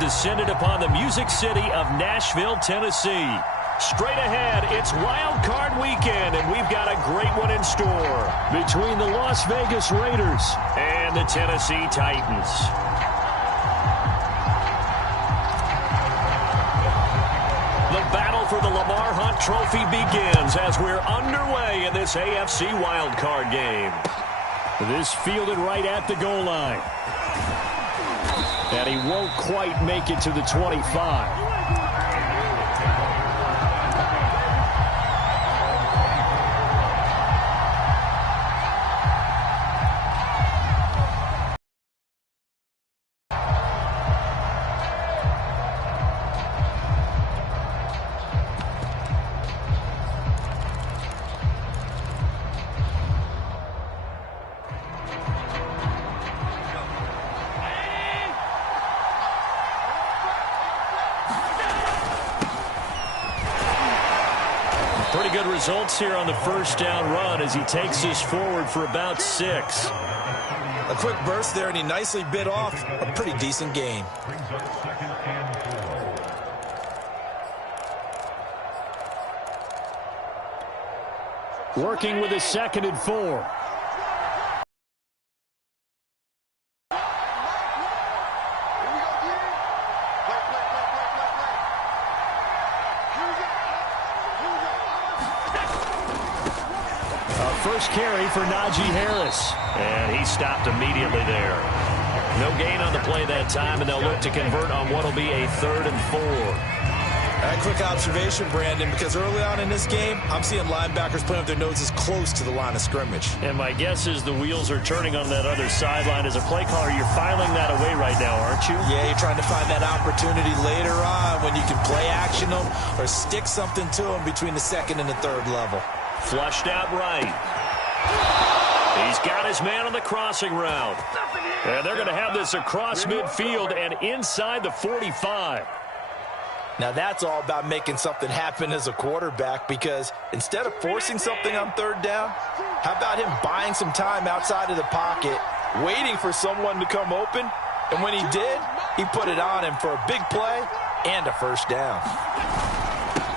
descended upon the Music City of Nashville, Tennessee. Straight ahead, it's Wild Card Weekend, and we've got a great one in store between the Las Vegas Raiders and the Tennessee Titans. The battle for the Lamar Hunt Trophy begins as we're underway in this AFC Wild Card game. This fielded right at the goal line. And he won't quite make it to the 25. Pretty good results here on the first down run as he takes us forward for about 6. A quick burst there, and he nicely bit off a pretty decent gain. Working with a 2nd and 4. First carry for Najee Harris. And he stopped immediately there. No gain on the play that time, and they'll look to convert on what will be a 3rd and 4. A quick observation, Brandon, because early on in this game, I'm seeing linebackers playing with their noses close to the line of scrimmage. And my guess is the wheels are turning on that other sideline. As a play caller, you're filing that away right now, aren't you? Yeah, you're trying to find that opportunity later on when you can play action them or stick something to them between the 2nd and the 3rd level. Flushed out right. He's got his man on the crossing route. And they're going to have this across midfield and inside the 45. Now that's all about making something happen as a quarterback, because instead of forcing something on 3rd down, how about him buying some time outside of the pocket, waiting for someone to come open, and when he did, he put it on him for a big play and a first down.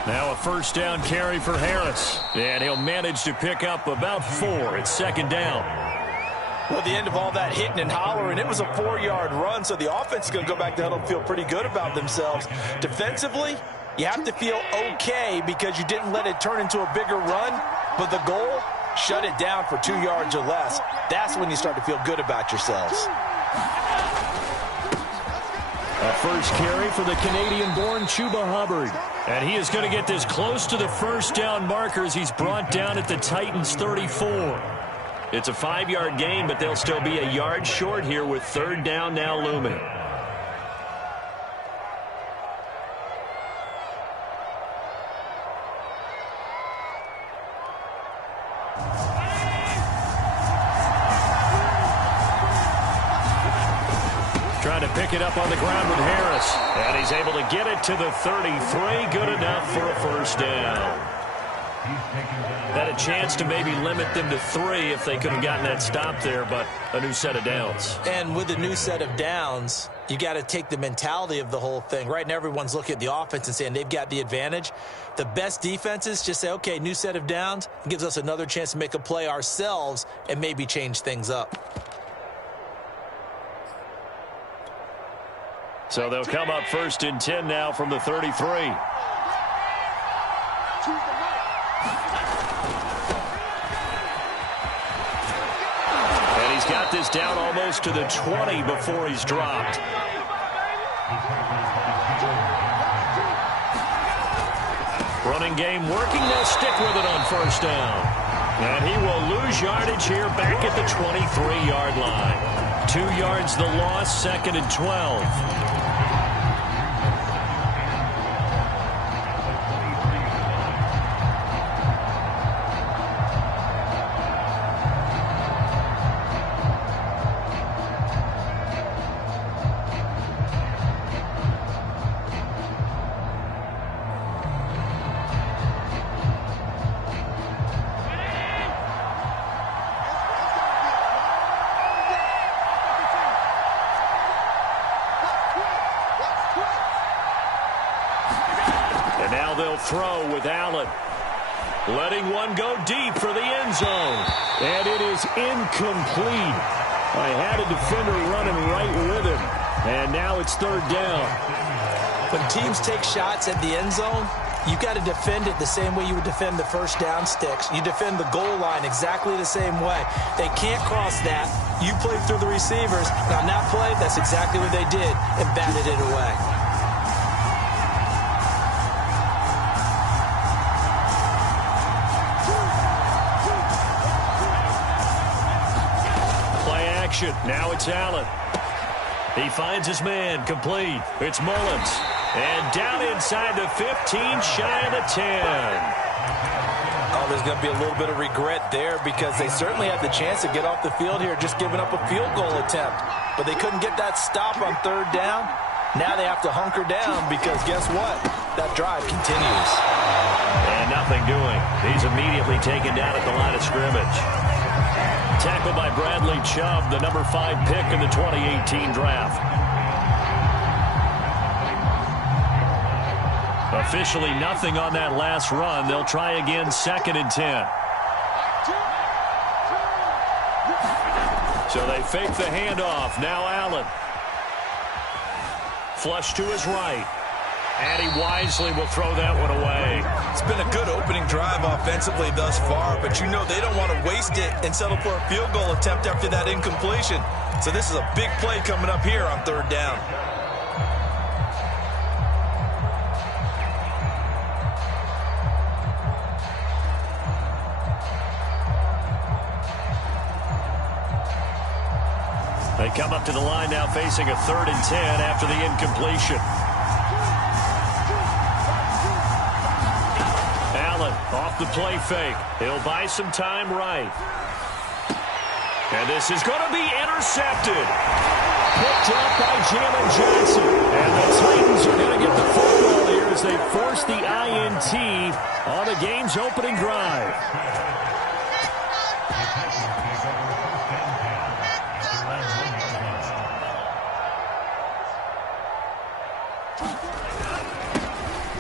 Now a first down carry for Harris, and he'll manage to pick up about 4 at 2nd down. Well, at the end of all that hitting and hollering, it was a 4-yard run, so the offense is going to go back to huddle and feel pretty good about themselves. Defensively, you have to feel okay because you didn't let it turn into a bigger run, but the goal, shut it down for 2 yards or less. That's when you start to feel good about yourselves. A first carry for the Canadian-born Chuba Hubbard. And he is going to get this close to the first down markers. He's brought down at the Titans' 34. It's a 5-yard gain, but they'll still be a yard short here with 3rd down now looming. Trying to pick it up on the ground with Harris. And he's able to get it to the 33. Good enough for a first down. Had a chance to maybe limit them to 3 if they could have gotten that stop there, but a new set of downs. And with a new set of downs, you got to take the mentality of the whole thing. Right now, everyone's looking at the offense and saying they've got the advantage. The best defenses just say, okay, new set of downs. It gives us another chance to make a play ourselves and maybe change things up. So they'll come up 1st and 10 now from the 33. And he's got this down almost to the 20 before he's dropped. Running game working. They'll stick with it on first down. And he will lose yardage here back at the 23-yard line. 2 yards the loss, 2nd and 12. Now they'll throw with Allen. Letting one go deep for the end zone. And it is incomplete. I had a defender running right with him. And now it's third down. When teams take shots at the end zone, you got to defend it the same way you would defend the first down sticks. You defend the goal line exactly the same way. They can't cross that. You play through the receivers. Now, on that play, that's exactly what they did and batted it away. Play action. Now it's Allen. He finds his man. Complete. It's Mullins. And down inside the 15, shy of the 10. Oh, there's going to be a little bit of regret there because they certainly had the chance to get off the field here, just giving up a field goal attempt. But they couldn't get that stop on third down. Now they have to hunker down because guess what? That drive continues. And nothing doing. He's immediately taken down at the line of scrimmage. Tackled by Bradley Chubb, the number 5 pick in the 2018 draft. Officially nothing on that last run. They'll try again, 2nd and 10. So they fake the handoff. Now Allen. Flush to his right. And he wisely will throw that one away. It's been a good opening drive offensively thus far, but you know they don't want to waste it and settle for a field goal attempt after that incompletion. So this is a big play coming up here on third down. They come up to the line now facing a 3rd and 10 after the incompletion. Allen off the play fake. He'll buy some time right. And this is going to be intercepted. Picked up by Jalen Johnson. And the Titans are going to get the football here as they force the INT on the game's opening drive.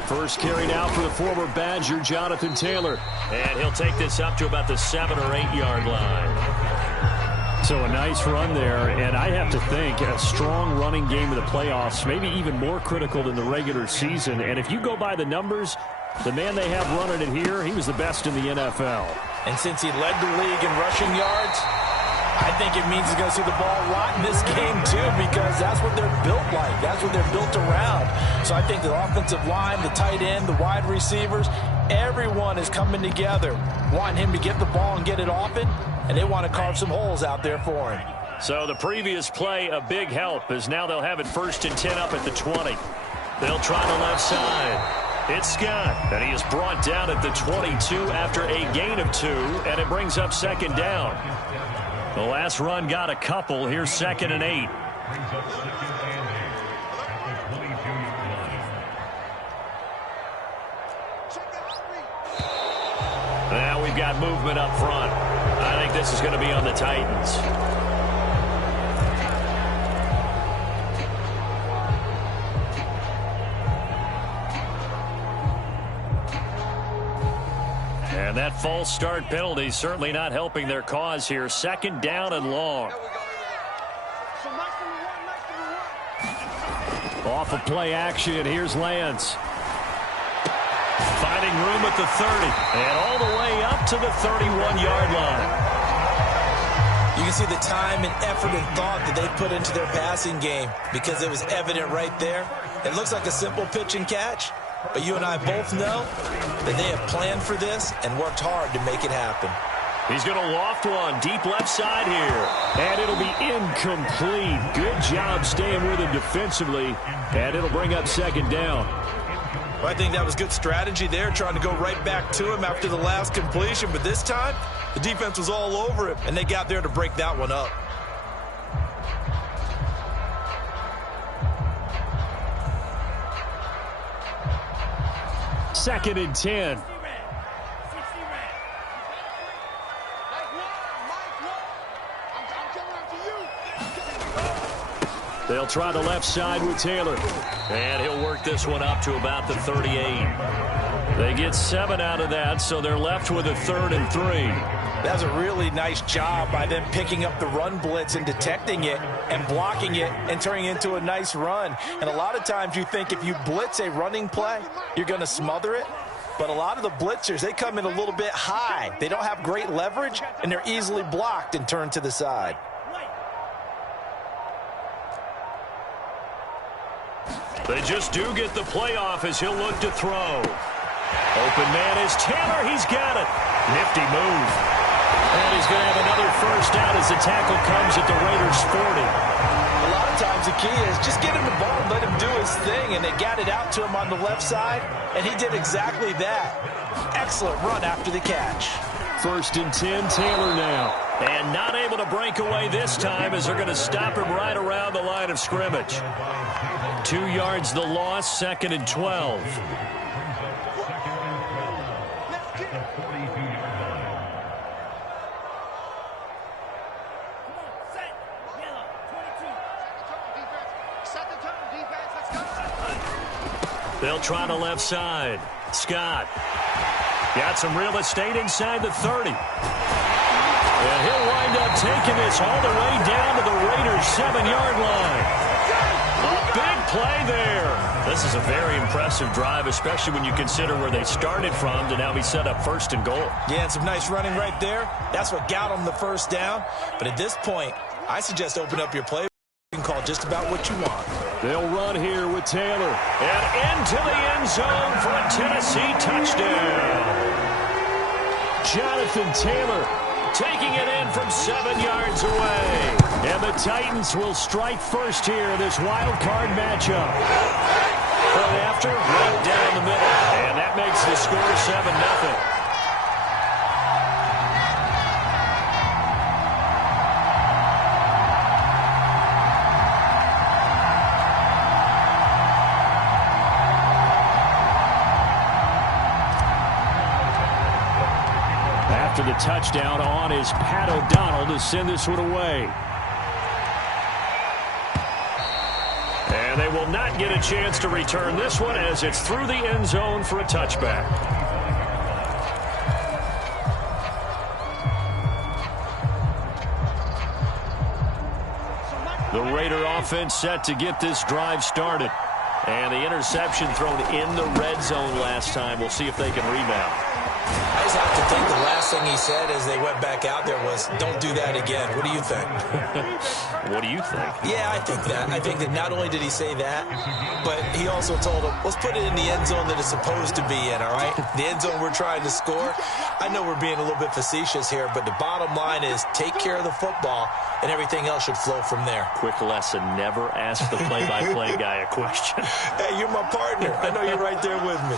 First carry now for the former Badger, Jonathan Taylor. And he'll take this up to about the 7 or 8 yard line. So a nice run there, and I have to think a strong running game in the playoffs, maybe even more critical than the regular season. And if you go by the numbers, the man they have running it here, he was the best in the NFL. And since he led the league in rushing yards, I think it means he's going to see the ball a lot in this game, too, because that's what they're built like. That's what they're built around. So I think the offensive line, the tight end, the wide receivers, everyone is coming together, wanting him to get the ball and get it often, and they want to carve some holes out there for him. So the previous play, a big help, as now they'll have it 1st and 10 up at the 20. They'll try the left side. It's Scott, and he is brought down at the 22 after a gain of 2, and it brings up 2nd down. The last run got a couple. Here's 2nd and 8. Now we've got movement up front. I think this is going to be on the Titans. And that false start penalty certainly not helping their cause here. 2nd down and long. Off of play action, here's Lance. Finding room at the 30. And all the way up to the 31-yard line. You can see the time and effort and thought that they put into their passing game because it was evident right there. It looks like a simple pitch and catch, but you and I both know that they have planned for this and worked hard to make it happen. He's going to loft one deep left side here. And it'll be incomplete. Good job staying with him defensively. And it'll bring up 2nd down. Well, I think that was good strategy there, trying to go right back to him after the last completion. But this time, the defense was all over it, and they got there to break that one up. Second and 10. They'll try the left side with Taylor. And he'll work this one up to about the 38. They get 7 out of that, so they're left with a 3rd and 3. That was a really nice job by them picking up the run blitz and detecting it and blocking it and turning it into a nice run. And a lot of times you think if you blitz a running play, you're going to smother it. But a lot of the blitzers, they come in a little bit high. They don't have great leverage, and they're easily blocked and turned to the side. They just do get the playoff as he'll look to throw. Open man is Taylor. He's got it. Nifty move. And he's going to have another first down as the tackle comes at the Raiders' 40. A lot of times the key is just get him the ball and let him do his thing, and they got it out to him on the left side, and he did exactly that. Excellent run after the catch. 1st and 10, Taylor now. And not able to break away this time as they're going to stop him right around the line of scrimmage. 2 yards the loss, 2nd and 12. They'll try the left side. Scott got some real estate inside the 30. And he'll wind up taking this all the way down to the Raiders' 7-yard line. A big play there. This is a very impressive drive, especially when you consider where they started from to now be set up 1st and goal. Yeah, and some nice running right there. That's what got them the first down. But at this point, I suggest open up your play. You can call just about what you want. They'll run here with Taylor. And into the end zone for a Tennessee touchdown. Jonathan Taylor taking it in from 7 yards away. And the Titans will strike first here in this wild card matchup. But after, right down the middle. And that makes the score 7-0. After the touchdown on is Pat O'Donnell to send this one away. And they will not get a chance to return this one as it's through the end zone for a touchback. The Raider offense set to get this drive started. And the interception thrown in the red zone last time. We'll see if they can rebound. I just have to think the last thing he said as they went back out there was, don't do that again. What do you think? What do you think? Yeah, I think that. I think that not only did he say that, but he also told him, let's put it in the end zone that it's supposed to be in, all right? The end zone we're trying to score. I know we're being a little bit facetious here, but the bottom line is take care of the football, and everything else should flow from there. Quick lesson, never ask the play-by-play guy a question. Hey, you're my partner. I know you're right there with me.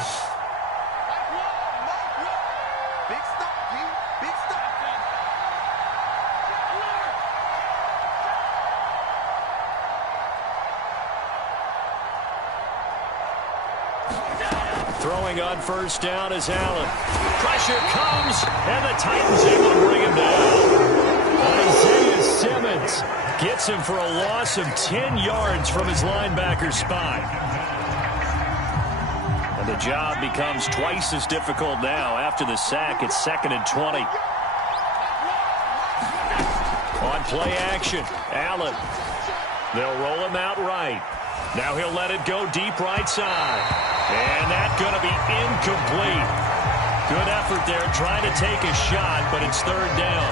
Throwing on first down is Allen. Pressure comes, and the Titans able to bring him down. Isaiah Simmons gets him for a loss of 10 yards from his linebacker's spot. And the job becomes twice as difficult now. After the sack, it's 2nd and 20. On play action, Allen. They'll roll him out right. Now he'll let it go deep right side. And that's going to be incomplete. Good effort there trying to take a shot, but it's 3rd down.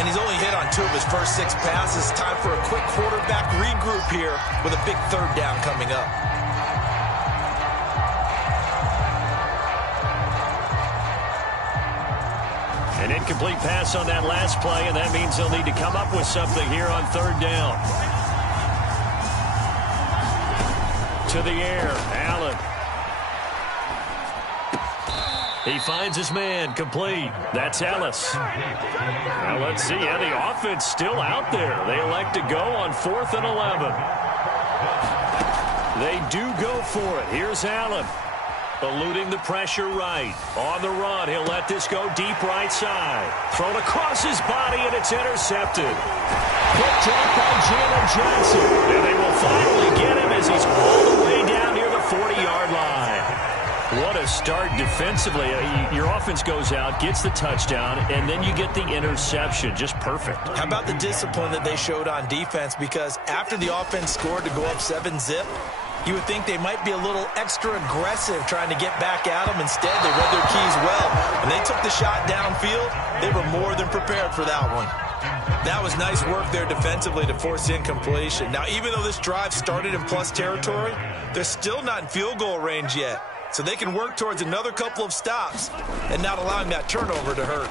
And he's only hit on 2 of his first 6 passes. Time for a quick quarterback regroup here with a big 3rd down coming up. An incomplete pass on that last play, and that means they'll need to come up with something here on 3rd down. To the air, Allen. He finds his man, complete. That's Ellis. Now let's see. Yeah, the offense still out there. They elect to go on 4th and 11. They do go for it. Here's Allen. Eluding the pressure right. On the run, he'll let this go deep right side. Thrown across his body, and it's intercepted. Picked up by Jalen Johnson. And they will finally get him as he's all the way down near the 40-yard line. What a start defensively. Your offense goes out, gets the touchdown, and then you get the interception. Just perfect. How about the discipline that they showed on defense? Because after the offense scored to go up 7-zip, you would think they might be a little extra aggressive trying to get back at them. Instead, they read their keys well. When they took the shot downfield, they were more than prepared for that one. That was nice work there defensively to force incompletion. Now, even though this drive started in plus territory, they're still not in field goal range yet. So they can work towards another couple of stops and not allowing that turnover to hurt.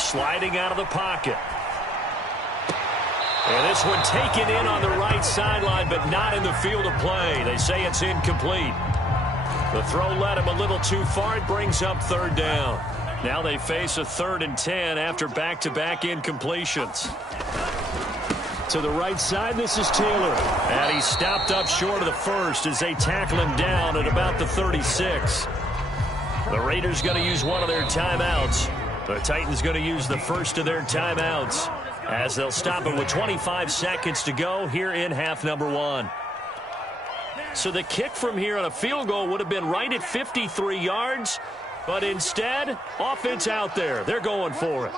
Sliding out of the pocket. And this one taken in on the right sideline, but not in the field of play. They say it's incomplete. The throw led him a little too far. It brings up third down. Now they face a 3rd and 10 after back-to-back incompletions. To the right side, this is Taylor. And he stopped up short of the first as they tackle him down at about the 36. The Raiders going to use one of their timeouts. The Titans going to use the first of their timeouts, as they'll stop it with 25 seconds to go here in half number 1. So the kick from here on a field goal would have been right at 53 yards, but instead, offense out there. They're going for it.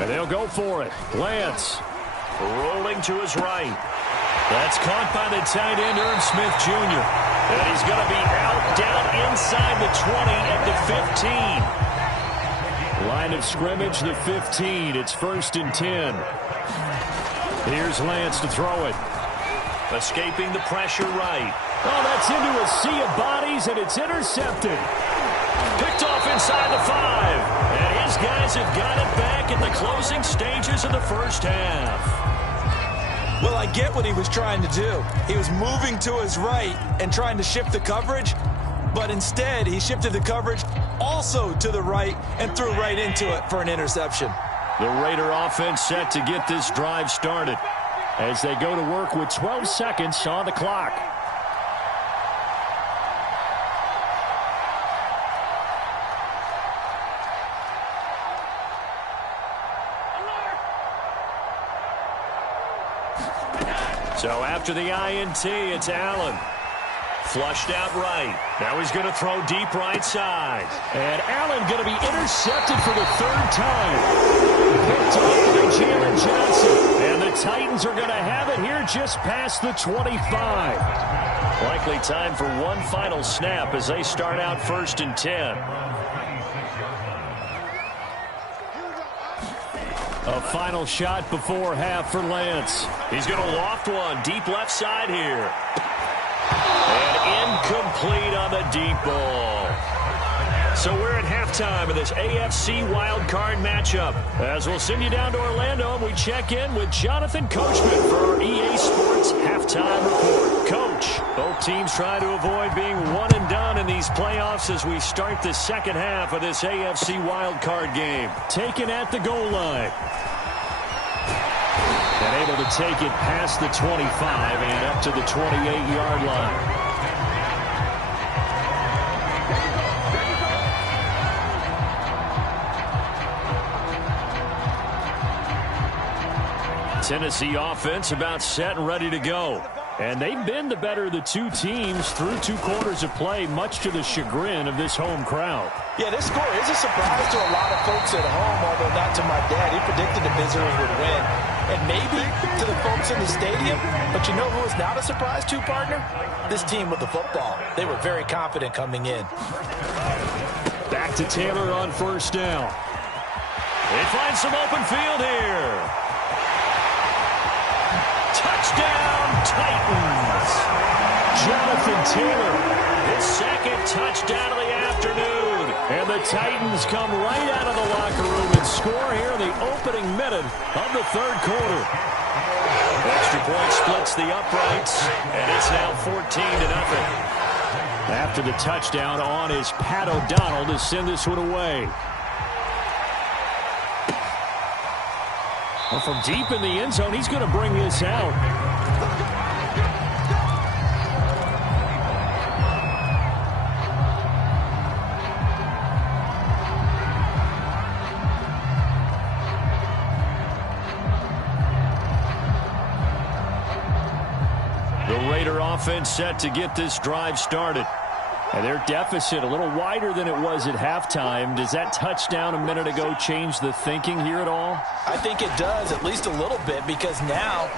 And they'll go for it. Lance rolling to his right. That's caught by the tight end, Irv Smith Jr. And he's going to be out down inside the 20 at the 15. Line of scrimmage, the 15. It's 1st and 10. Here's Lance to throw it. Escaping the pressure right. Oh, that's into a sea of bodies, and it's intercepted. Picked off inside the 5. And his guys have got it back in the closing stages of the first half. Well, I get what he was trying to do. He was moving to his right and trying to shift the coverage, but instead he shifted the coverage also to the right and threw right into it for an interception. The Raider offense set to get this drive started as they go to work with 12 seconds on the clock. So after the INT, it's Allen. Flushed out right. Now he's going to throw deep right side. And Allen going to be intercepted for the 3rd time. Picked off by Jalen Johnson. And the Titans are going to have it here just past the 25. Likely time for one final snap as they start out 1st and 10. A final shot before half for Lance. He's going to loft one deep left side here. And incomplete on the deep ball. So we're at halftime of this AFC wildcard matchup. As we'll send you down to Orlando, and we check in with Jonathan Coachman for our EA Sports Halftime Report. Coach, both teams trying to avoid being one and done in these playoffs as we start the second half of this AFC wildcard game. Taken at the goal line. And able to take it past the 25 and up to the 28-yard line. Tennessee offense about set and ready to go. And they've been the better of the two teams through 2 quarters of play, much to the chagrin of this home crowd. Yeah, this score is a surprise to a lot of folks at home, although not to my dad. He predicted the Visitors would win. And maybe to the folks in the stadium. But you know who is not a surprise to, partner? This team with the football. They were very confident coming in. Back to Taylor on 1st down. They find some open field here. Touchdown, Titans. Jonathan Taylor, his 2nd touchdown of the afternoon. And the Titans come right out of the locker room and score here in the opening minute of the 3rd quarter. Extra point splits the uprights, and it's now 14-0. After the touchdown on is Pat O'Donnell to send this one away. Well, from deep in the end zone, he's going to bring this out. offense set to get this drive started. And their deficit a little wider than it was at halftime. Does that touchdown a minute ago change the thinking here at all? I think it does, at least a little bit, because now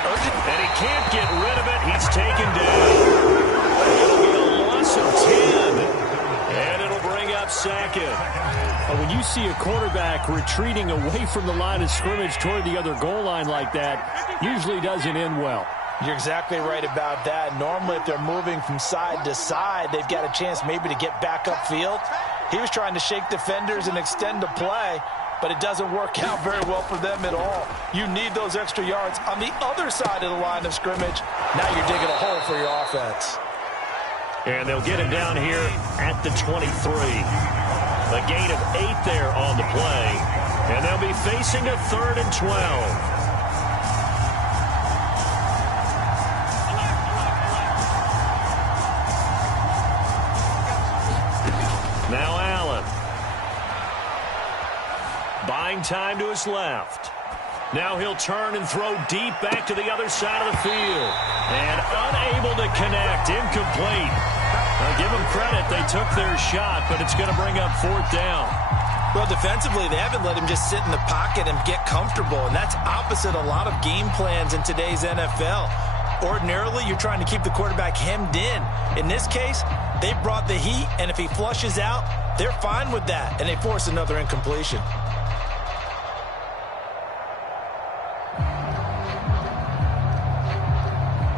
and he can't get rid of it. He's taken down. It'll be a loss of 10. And it'll bring up second. When you see a quarterback retreating away from the line of scrimmage toward the other goal line like that, usually doesn't end well. You're exactly right about that. Normally, if they're moving from side to side, they've got a chance maybe to get back upfield. He was trying to shake defenders and extend the play, but it doesn't work out very well for them at all. You need those extra yards on the other side of the line of scrimmage. Now you're digging a hole for your offense. And they'll get it down here at the 23. A gain of 8 there on the play. And they'll be facing a 3rd and 12. Now Allen. Buying time to his left. Now he'll turn and throw deep back to the other side of the field. And unable to connect. Incomplete. I'll give them credit. They took their shot, but it's going to bring up 4th down. Well, defensively, they haven't let him just sit in the pocket and get comfortable, and that's opposite a lot of game plans in today's NFL. Ordinarily, you're trying to keep the quarterback hemmed in. In this case, they brought the heat, and if he flushes out, they're fine with that, and they force another incompletion.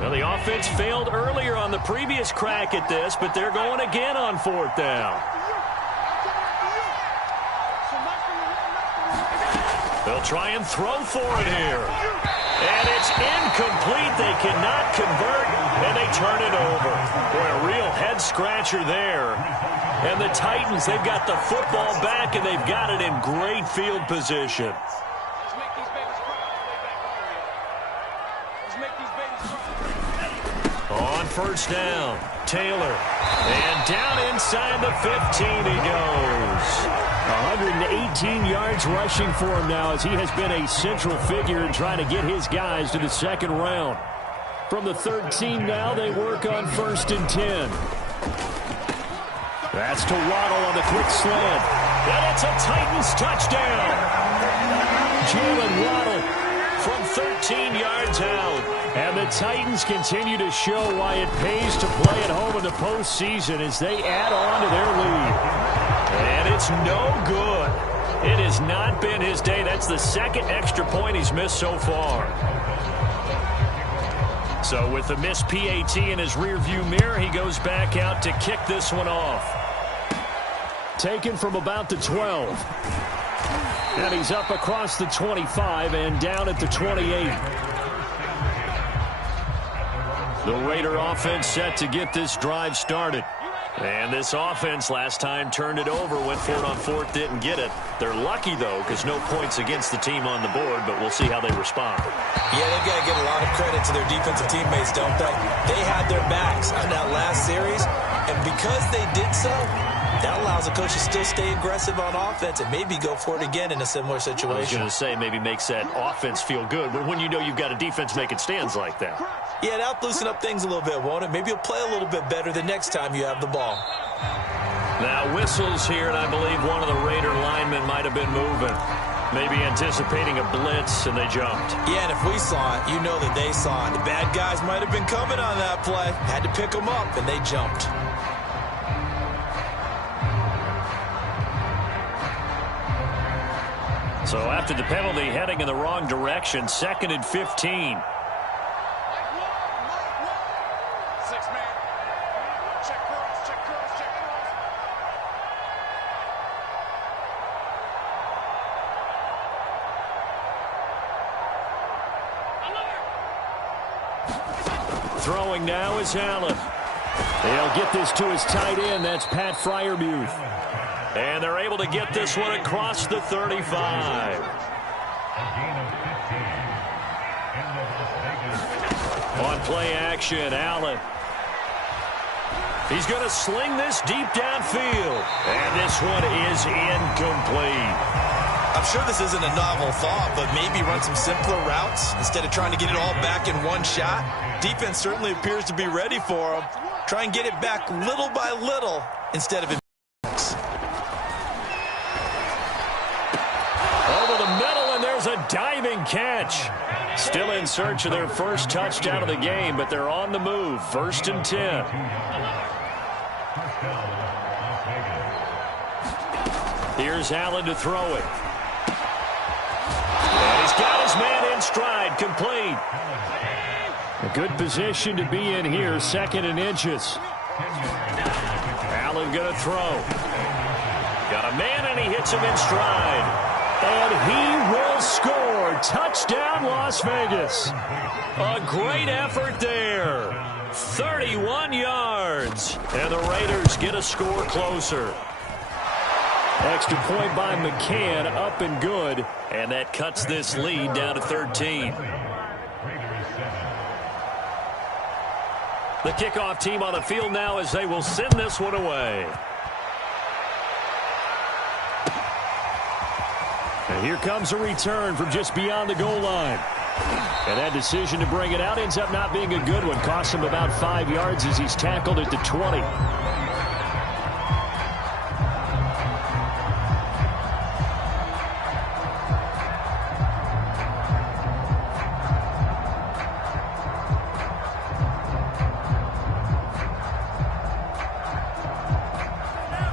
Well, the offense failed earlier on the previous crack at this, but they're going again on 4th down. They'll try and throw for it here. And it's incomplete. They cannot convert, and they turn it over. Boy, a real head-scratcher there. And the Titans, they've got the football back, and they've got it in great field position. On 1st down, Taylor. And down inside the 15 he goes. 118 yards rushing for him now as he has been a central figure in trying to get his guys to the 2nd round. From the 13 now, they work on 1st and 10. That's to Waddle on the quick slant. And it's a Titans touchdown. Jalen Waddle from 13 yards out. And the Titans continue to show why it pays to play at home in the postseason as they add on to their lead. And it's no good. It has not been his day. That's the 2nd extra point he's missed so far. So with the missed PAT in his rearview mirror, he goes back out to kick this one off. Taken from about the 12. And he's up across the 25 and down at the 28. The Raider offense set to get this drive started. And this offense last time turned it over, went for it on 4th, didn't get it. They're lucky, though, because no points against the team on the board, but we'll see how they respond. Yeah, they've got to give a lot of credit to their defensive teammates, don't they? They had their backs on that last series, and because they did so, that allows the coach to still stay aggressive on offense and maybe go for it again in a similar situation. I was going to say maybe makes that offense feel good, but when you know you've got a defense making stands like that. Yeah, that'll loosen up things a little bit, won't it? Maybe you'll play a little bit better the next time you have the ball. Now whistles here, and I believe one of the Raider linemen might have been moving. Maybe anticipating a blitz, and they jumped. Yeah, and if we saw it, you know that they saw it. The bad guys might have been coming on that play. Had to pick them up, and they jumped. So after the penalty, heading in the wrong direction, 2nd and 15. Throwing now is Allen. They'll get this to his tight end. That's Pat Freiermuth. And they're able to get this one across the 35. On play action, Allen. He's going to sling this deep downfield. And this one is incomplete. I'm sure this isn't a novel thought, but maybe run some simpler routes instead of trying to get it all back in one shot. Defense certainly appears to be ready for him. Try and get it back little by little instead of in over the middle, and there's a diving catch. Still in search of their first touchdown of the game, but they're on the move. 1st and 10. Here's Allen to throw it. And he's got his man in stride, complete. A good position to be in here, 2nd and inches. Allen going to throw. Got a man, and he hits him in stride. And he will score. Touchdown, Las Vegas. A great effort there. 31 yards. And the Raiders get a score closer. Extra point by McCann, up and good. And that cuts this lead down to 13. The kickoff team on the field now as they will send this one away. And here comes a return from just beyond the goal line. And that decision to bring it out ends up not being a good one. Costs him about 5 yards as he's tackled at the 20.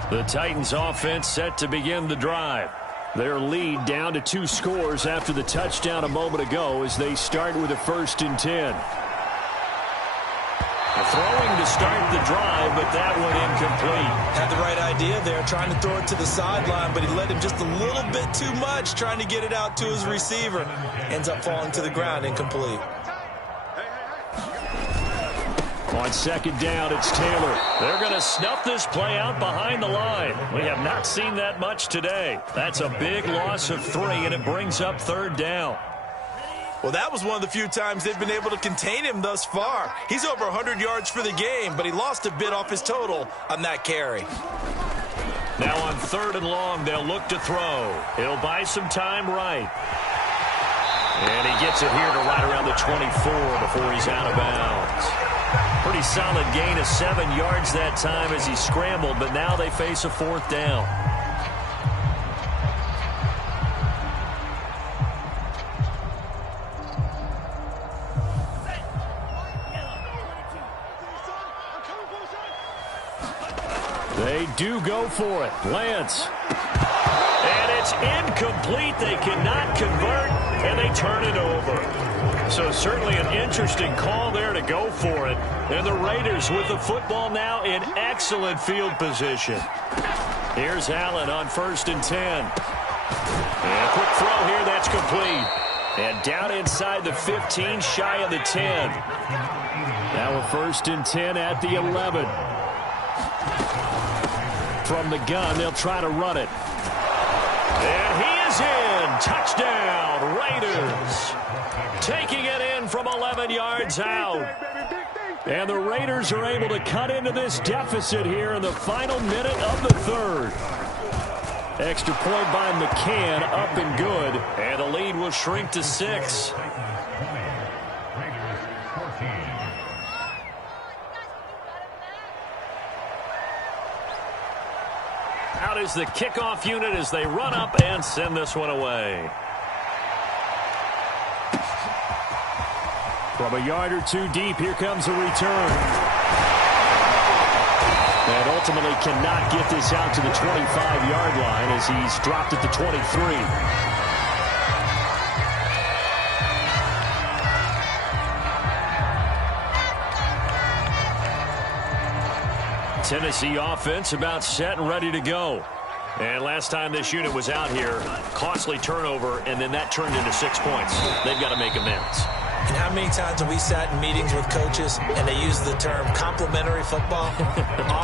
The Titans offense set to begin the drive. Their lead down to 2 scores after the touchdown a moment ago as they start with a 1st and 10. Throwing to start the drive, but that one incomplete. Had the right idea there, trying to throw it to the sideline, but he led him just a little bit too much, trying to get it out to his receiver. Ends up falling to the ground, incomplete. On 2nd down, it's Taylor. They're going to snuff this play out behind the line. We have not seen that much today. That's a big loss of 3, and it brings up 3rd down. Well, that was one of the few times they've been able to contain him thus far. He's over 100 yards for the game, but he lost a bit off his total on that carry. Now on 3rd and long, they'll look to throw. He'll buy some time right. And he gets it here to right around the 24 before he's out of bounds. Pretty solid gain of 7 yards that time as he scrambled, but now they face a 4th down. They do go for it. Lance. And it's incomplete. They cannot convert, and they turn it over. So certainly an interesting call there to go for it. And the Raiders with the football now in excellent field position. Here's Allen on 1st and 10. And a quick throw here, that's complete. And down inside the 15, shy of the 10. Now a 1st and 10 at the 11. From the gun, they'll try to run it. And he is in. Touchdown, Raiders. Taking it in from 11 yards out. And the Raiders are able to cut into this deficit here in the final minute of the 3rd. Extra point by McCann, up and good. And the lead will shrink to 6. Out is the kickoff unit as they run up and send this one away. From a yard or 2 deep, here comes a return. And ultimately cannot get this out to the 25-yard line as he's dropped at the 23. Tennessee offense about set and ready to go. And last time this unit was out here, costly turnover, and then that turned into 6 points. They've got to make amends. And how many times have we sat in meetings with coaches and they use the term complementary football?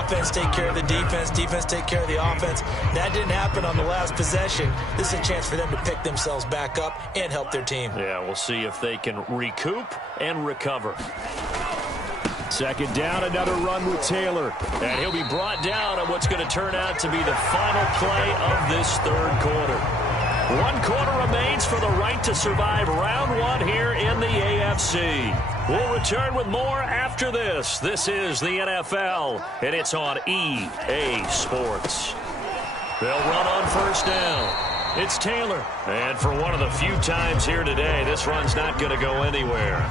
Offense take care of the defense, defense take care of the offense. That didn't happen on the last possession. This is a chance for them to pick themselves back up and help their team. Yeah, we'll see if they can recoup and recover. 2nd down, another run with Taylor. And he'll be brought down on what's going to turn out to be the final play of this 3rd quarter. 1 quarter remains for the right to survive round 1 here in the AFC. We'll return with more after this. This is the NFL, and it's on EA Sports. They'll run on first down. It's Taylor. And for one of the few times here today, this run's not going to go anywhere.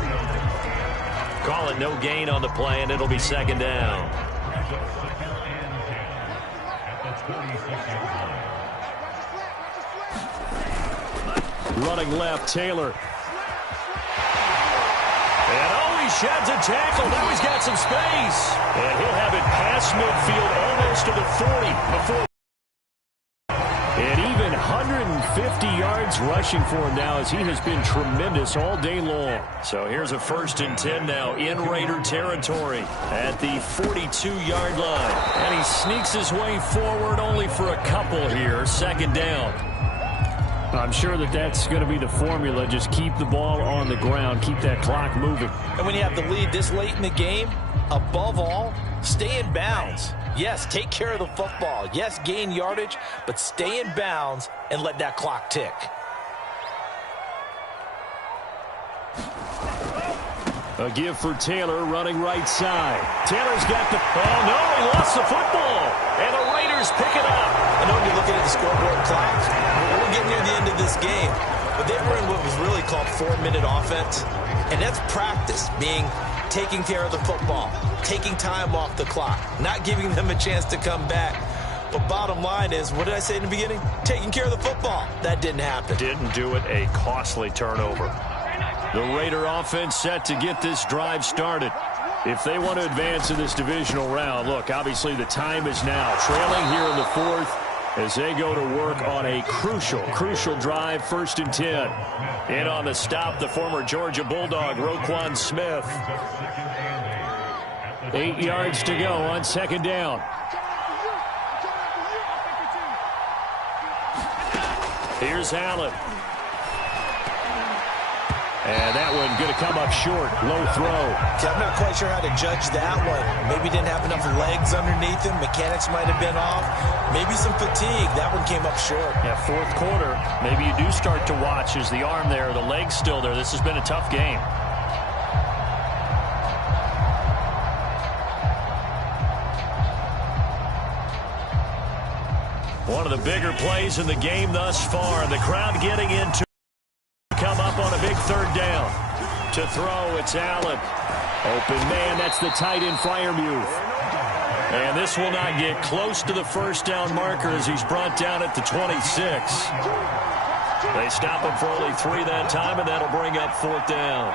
Call it no gain on the play, and it'll be second down. Running left, Taylor. And he sheds a tackle. Now he's got some space. And he'll have it past midfield almost to the 40 before. And even 150 yards rushing for him now, as he has been tremendous all day long. So here's a 1st and 10 now in Raider territory at the 42-yard line. And he sneaks his way forward only for a couple here. Second down. I'm sure that's going to be the formula. Just keep the ball on the ground. Keep that clock moving. And when you have the lead this late in the game, above all, stay in bounds. Yes, take care of the football. Yes, gain yardage, but stay in bounds and let that clock tick. A give for Taylor running right side. Taylor's got the... Oh, no, he lost the football. And the Raiders pick it up. I know you're looking at the scoreboard clock. We're getting near the end of this game. But they were in what was really called 4-minute offense. And that's practice, being taking care of the football, taking time off the clock, not giving them a chance to come back. But bottom line is, what did I say in the beginning? Taking care of the football. That didn't happen. Didn't do it. A costly turnover. The Raider offense set to get this drive started. If they want to advance in this divisional round, look, obviously the time is now. Trailing here in the 4th as they go to work on a crucial drive, 1st and 10. In on the stop, the former Georgia Bulldog, Roquan Smith. 8 yards to go on second down. Here's Allen. And that one going to come up short. Low throw. I'm not quite sure how to judge that one. Maybe didn't have enough legs underneath him. Mechanics might have been off. Maybe some fatigue. That one came up short. Yeah, 4th quarter. Maybe you do start to watch. Is the arm there? The leg's still there? This has been a tough game. One of the bigger plays in the game thus far. The crowd getting into come up on a big 3rd down. To throw, it's Allen. Open man, that's the tight end Freiermuth. And this will not get close to the 1st down marker as he's brought down at the 26. They stop him for only 3 that time, and that'll bring up 4th down.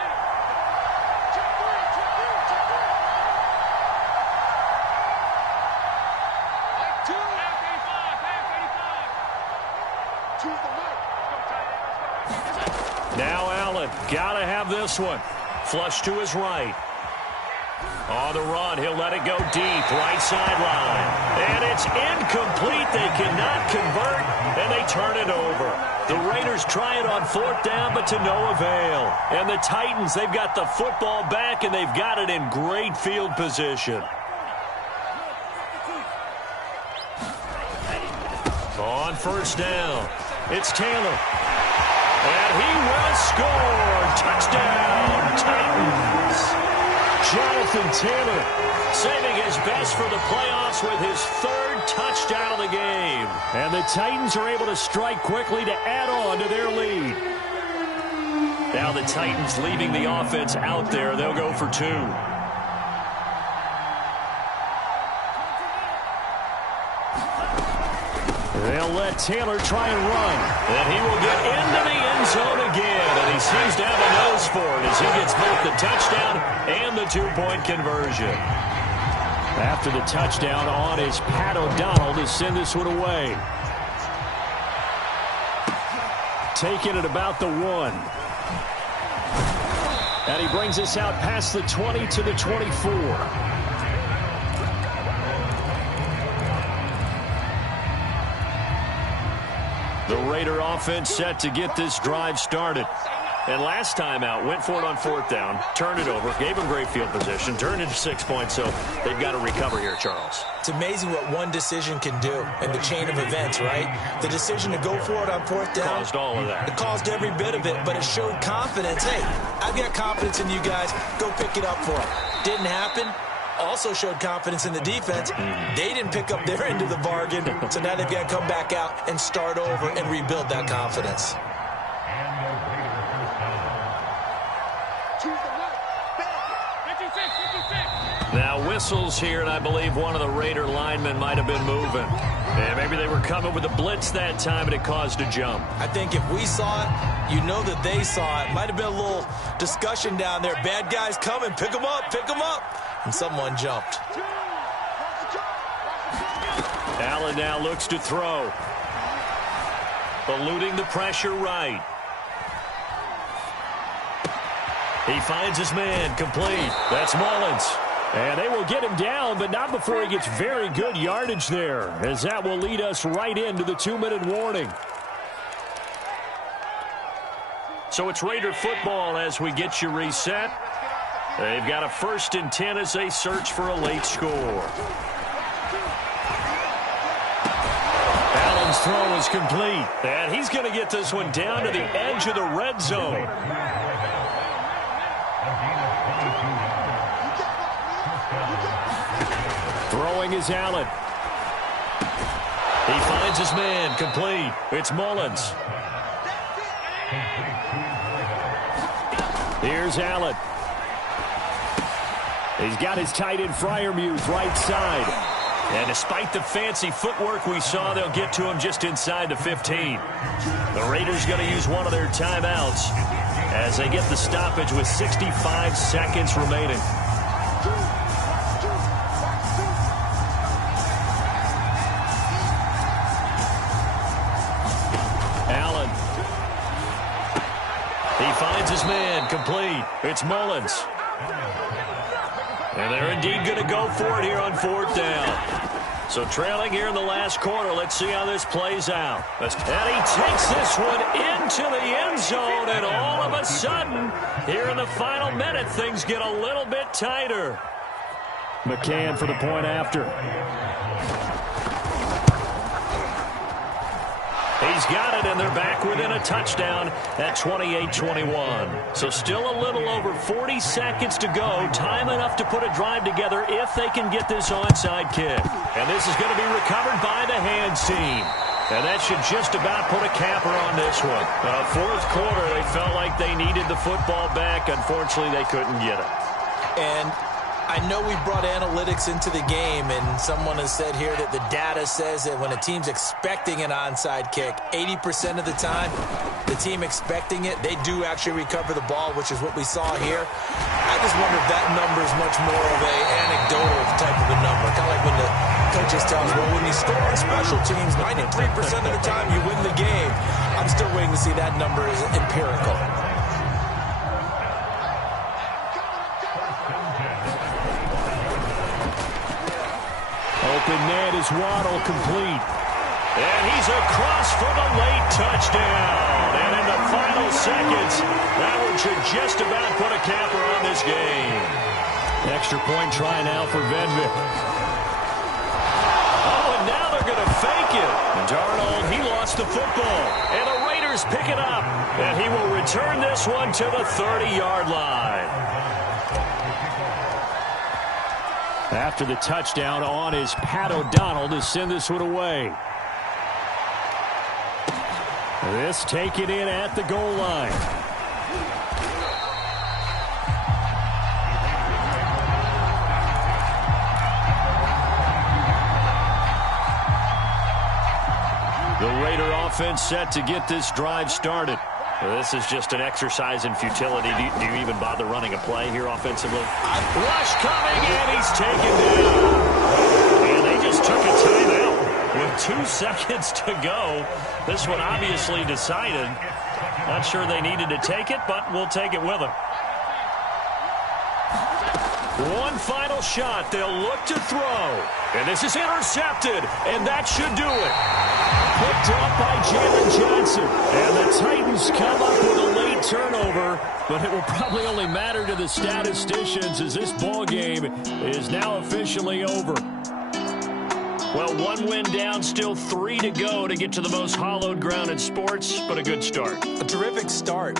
Now Allen, gotta have this one. Flush to his right. On the run, he'll let it go deep, right sideline. And it's incomplete. They cannot convert, and they turn it over. The Raiders try it on 4th down, but to no avail. And the Titans, they've got the football back, and they've got it in great field position. On 1st down, it's Taylor. And he will score. Touchdown, Titans. Jonathan Taylor saving his best for the playoffs with his 3rd touchdown of the game. And the Titans are able to strike quickly to add on to their lead. Now the Titans leaving the offense out there. They'll go for 2. They'll let Taylor try and run. And he will get into the end zone again. And he seems to have a nose for it as he gets both the touchdown and the 2-point conversion. After the touchdown, on is Pat O'Donnell to send this one away. Taking it about the 1. And he brings us out past the 20 to the 24. The Raider offense set to get this drive started. And last time out, went for it on 4th down, turned it over, gave them great field position, turned into 6 points, so they've got to recover here, Charles. It's amazing what one decision can do in the chain of events, right? The decision to go for it on 4th down. Caused all of that. It caused every bit of it, but it showed confidence. Hey, I've got confidence in you guys. Go pick it up for them. Didn't happen. Also showed confidence in the defense. They didn't pick up their end of the bargain, so now they've got to come back out and start over and rebuild that confidence. Now whistles here, and I believe one of the Raider linemen might have been moving. And maybe they were coming with a blitz that time, and it caused a jump. I think if we saw it, you know that they saw it. Might have been a little discussion down there. Bad guys coming. Pick them up. Pick them up. And someone jumped. Allen now looks to throw. Eluding the pressure right. He finds his man complete. That's Mullins. And they will get him down, but not before he gets very good yardage there, as that will lead us right into the 2-minute warning. So it's Raider football as we get you reset. They've got a 1st and 10 as they search for a late score. Allen's throw is complete, and he's going to get this one down to the edge of the red zone. Throwing is Allen. He finds his man complete. It's Mullins. Here's Allen. He's got his tight end Freiermuth right side. And despite the fancy footwork we saw, they'll get to him just inside the 15. The Raiders going to use one of their timeouts as they get the stoppage with 65 seconds remaining. Allen. He finds his man complete. It's Mullins. And they're indeed going to go for it here on 4th down. So trailing here in the last quarter. Let's see how this plays out. And he takes this one into the end zone. And all of a sudden, here in the final minute, things get a little bit tighter. McCann for the point after. He's got it, and they're back within a touchdown at 28-21. So still a little over 40 seconds to go. Time enough to put a drive together if they can get this onside kick. And this is going to be recovered by the hands team. And that should just about put a capper on this one. 4th quarter, they felt like they needed the football back. Unfortunately, they couldn't get it. And I know we brought analytics into the game, and someone has said here that the data says that when a team's expecting an onside kick, 80% of the time, the team expecting it, they do actually recover the ball, which is what we saw here. I just wonder if that number is much more of an anecdotal type of a number. Kind of like when the coaches tell us, well, when you score on special teams, 93% of the time you win the game. I'm still waiting to see that number is empirical. Open net is Waddle complete. And he's across for the late touchdown. And in the final seconds, that one should just about put a capper on this game. Extra point try now for Vedvik. Oh, and now they're going to fake it. Darnold, he lost the football. And the Raiders pick it up. And he will return this one to the 30-yard line. After the touchdown, on is Pat O'Donnell to send this one away. This taken in at the goal line. The Raider offense set to get this drive started. This is just an exercise in futility. Do you even bother running a play here offensively? Rush coming, and he's taken down. And they just took a timeout with 2 seconds to go. This one obviously decided. Not sure they needed to take it, but we'll take it with them. One final shot. They'll look to throw. And this is intercepted, and that should do it. Picked up by Jalen Johnson. And the Titans come up with a late turnover, but it will probably only matter to the statisticians as this ball game is now officially over. Well, one win down, still 3 to go to get to the most hallowed ground in sports, but a good start. A terrific start.